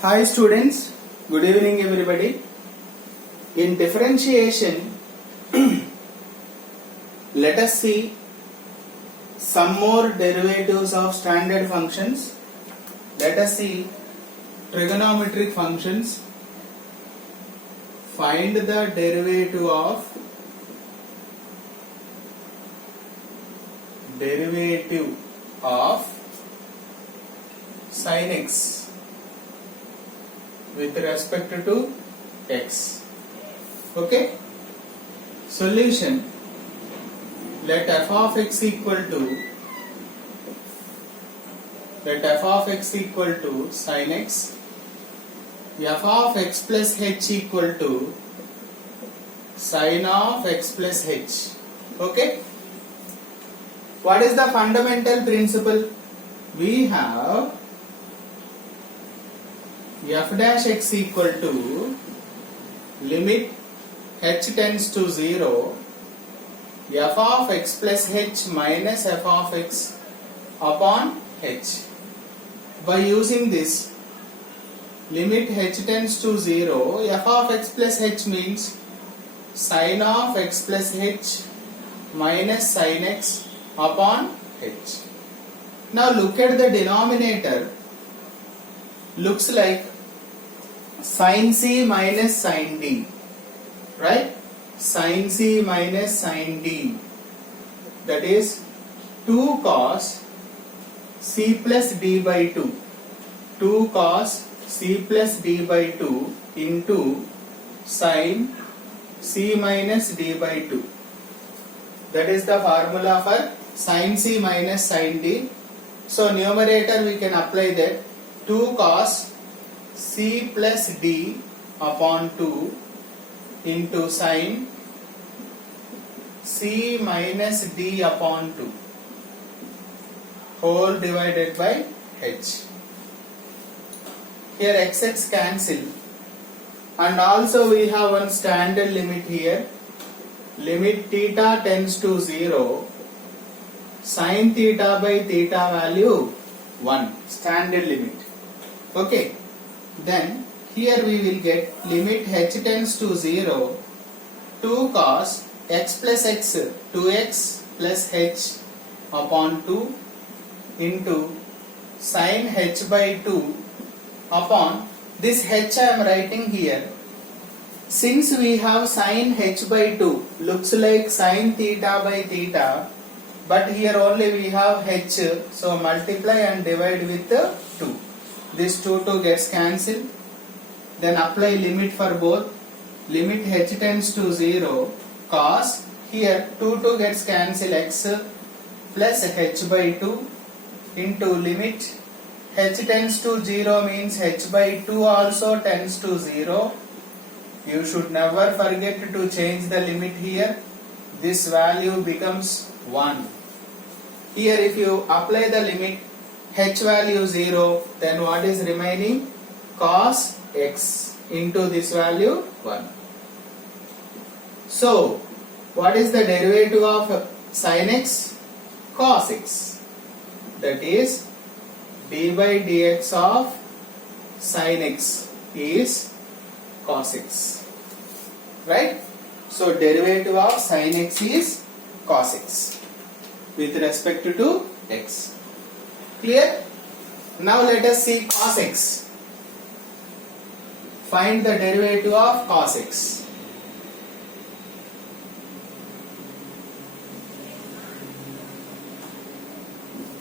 Hi students, good evening everybody. In differentiation, let us see some more derivatives of standard functions. Let us see trigonometric functions. Find the derivative of sin x with respect to x. Okay? Solution: let f of x equal to sin x, f of x plus h equal to sin of x plus h. Okay? What is the fundamental principle? We have f dash x equal to limit h tends to 0 f of x plus h minus f of x upon h. By using this limit h tends to 0, f of x plus h means sin of x plus h minus sin x upon h. Now look at the denominator. Looks like sin c minus sin d, right? Sin c minus sin d, that is 2 cos c plus d by 2. 2 cos c plus d by 2 into sin c minus d by 2. That is the formula for sin c minus sin d. So numerator we can apply that 2 cos c plus d upon 2 into sin c minus d upon 2 whole divided by h. Here xx cancel, and also we have one standard limit here. Limit theta tends to 0, sin theta by theta value 1, standard limit. Okay, then here we will get limit h tends to 0, 2 cos x plus x, 2x plus h upon 2 into sin h by 2 upon this h I am writing here. Since we have sin h by 2, looks like sin theta by theta, but here only we have h, so multiply and divide with 2. This 2 gets cancelled. Then apply limit for both. Limit h tends to 0, cos, here 2 gets cancelled, x plus h by 2 into limit h tends to 0 means h by 2 also tends to 0. You should never forget to change the limit here. This value becomes 1. Here if you apply the limit h value 0, then what is remaining? Cos x into this value 1. So what is the derivative of sin x? Cos x. That is d by dx of sin x is cos x, right? So derivative of sin x is cos x with respect to x. Clear? Now let us see cos x. Find the derivative of cos x.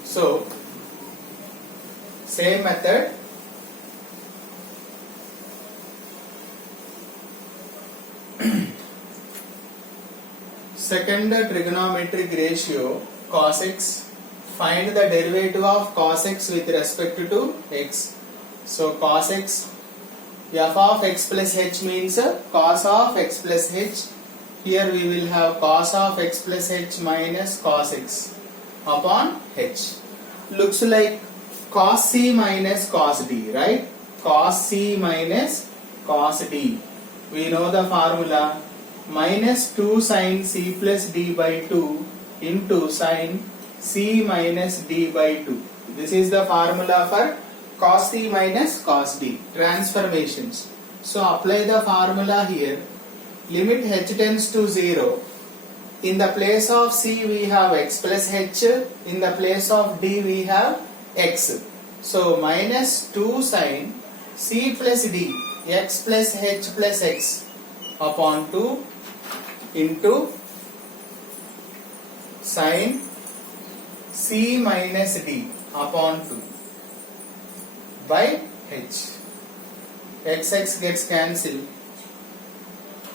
So same method. Second trigonometric ratio, cos x. Find the derivative of cos x with respect to x. So cos x, f of x plus h means cos of x plus h. Here we will have cos of x plus h minus cos x upon h. Looks like cos c minus cos d, right? Cos c minus cos d. We know the formula, minus 2 sin c plus d by 2 into sin c minus d by 2. This is the formula for cos C minus cos D, transformations. So apply the formula here. Limit h tends to 0. In the place of C we have x plus h, in the place of D we have x. So minus 2 sin C plus D, x plus h plus x upon 2 into sin C minus D upon 2 by h. X gets cancelled.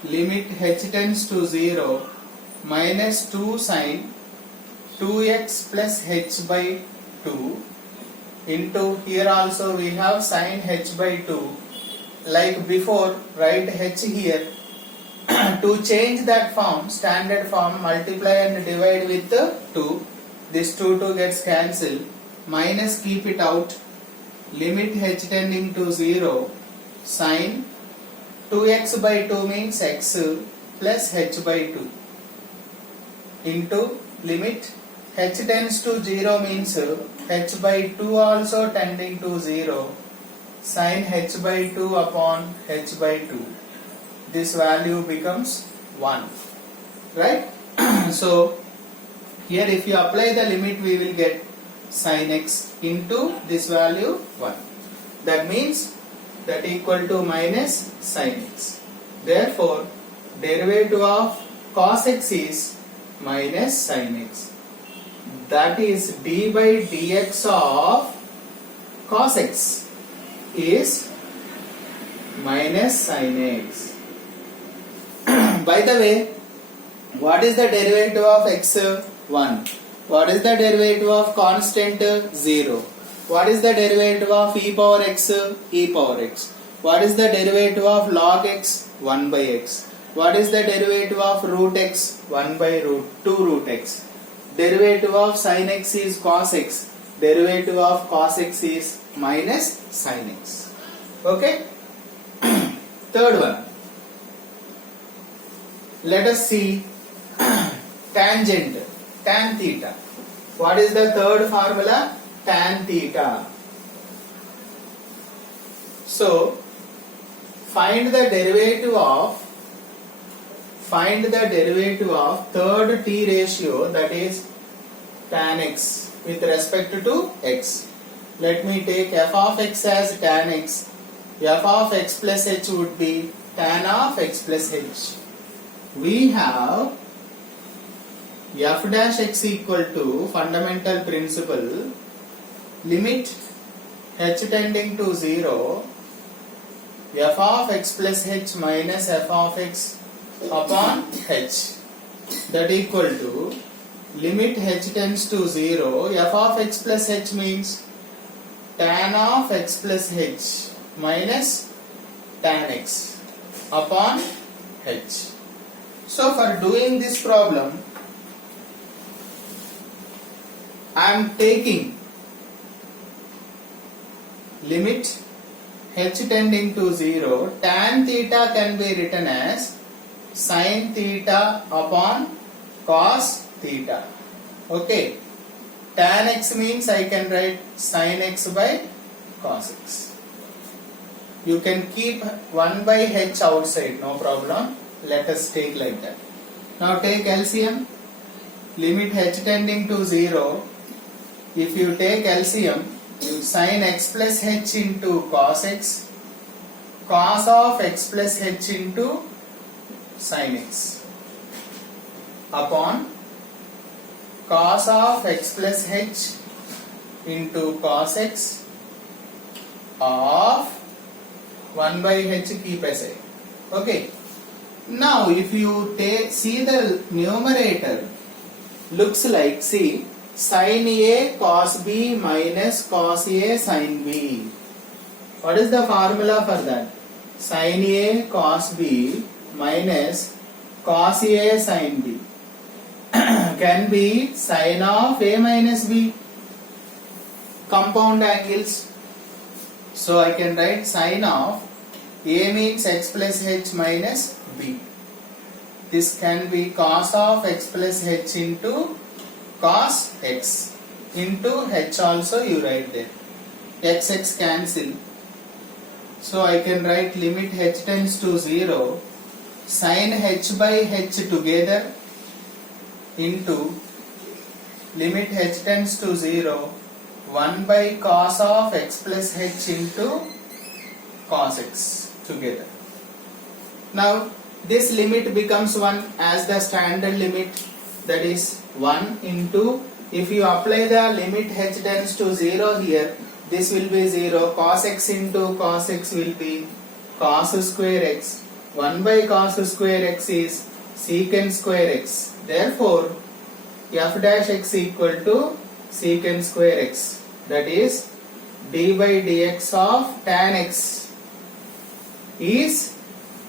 Limit h tends to 0. Minus 2 sin 2x plus h by 2 into, here also we have sin h by 2. Like before, write h here. To change that form, standard form, multiply and divide with 2. This 2 gets cancelled. Minus, keep it out. Limit h tending to 0. Sin 2x by 2 means x plus h by 2 into limit h tends to 0 means h by 2 also tending to 0, sin h by 2 upon h by 2. This value becomes 1, right? So here if you apply the limit we will get sin x into this value 1. That means that equal to minus sin x. Therefore derivative of cos x is minus sin x. That is d by dx of cos x is minus sin x. By the way, what is the derivative of x? 1. What is the derivative of constant? 0. What is the derivative of e power x? E power x. What is the derivative of log x? 1 by x. What is the derivative of root x? 1 by root 2 root x. Derivative of sin x is cos x. Derivative of cos x is minus sin x. Okay? Third one. Let us see tangent, tan theta. What is the third formula? Tan theta. So, find the derivative of third t ratio, that is tan x with respect to x. Let me take f of x as tan x. F of x plus h would be tan of x plus h. We have f dash x equal to fundamental principle, limit h tending to 0, f of x plus h minus f of x upon h, that equal to limit h tends to 0, f of x plus h means tan of x plus h minus tan x upon h. So for doing this problem, I am taking limit h tending to 0, tan theta can be written as sin theta upon cos theta. Okay. Tan x means I can write sin x by cos x. You can keep 1 by h outside, no problem. Let us take like that. Now take LCM. Limit h tending to 0. If you take LCM, you sin x plus h into cos x, cos of x plus h into sin x upon cos of x plus h into cos x of 1 by h, keep aside. Okay. Now if you see the numerator, looks like, see, sin A cos B minus cos A sin B. What is the formula for that? Sin A cos B minus cos A sin B can be sin of A minus B, compound angles. So I can write sin of A means x plus h minus B. This can be cos of x plus h into cos x into h also you write there. x cancel. So I can write limit h tends to 0 sin h by h together into limit h tends to 0 1 by cos of x plus h into cos x together. Now this limit becomes 1 as the standard limit, that is 1 into, if you apply the limit h tends to 0 here, this will be 0, cos x into cos x will be cos square x, 1 by cos square x is secant square x. Therefore f dash x equal to secant square x, that is d by dx of tan x is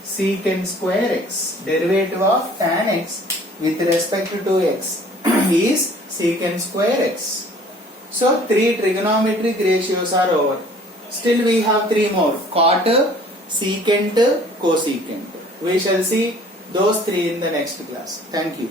secant square x. Derivative of tan x with respect to x is secant square x. So 3 trigonometric ratios are over. Still we have 3 more: cot, secant, cosecant. We shall see those 3 in the next class. Thank you.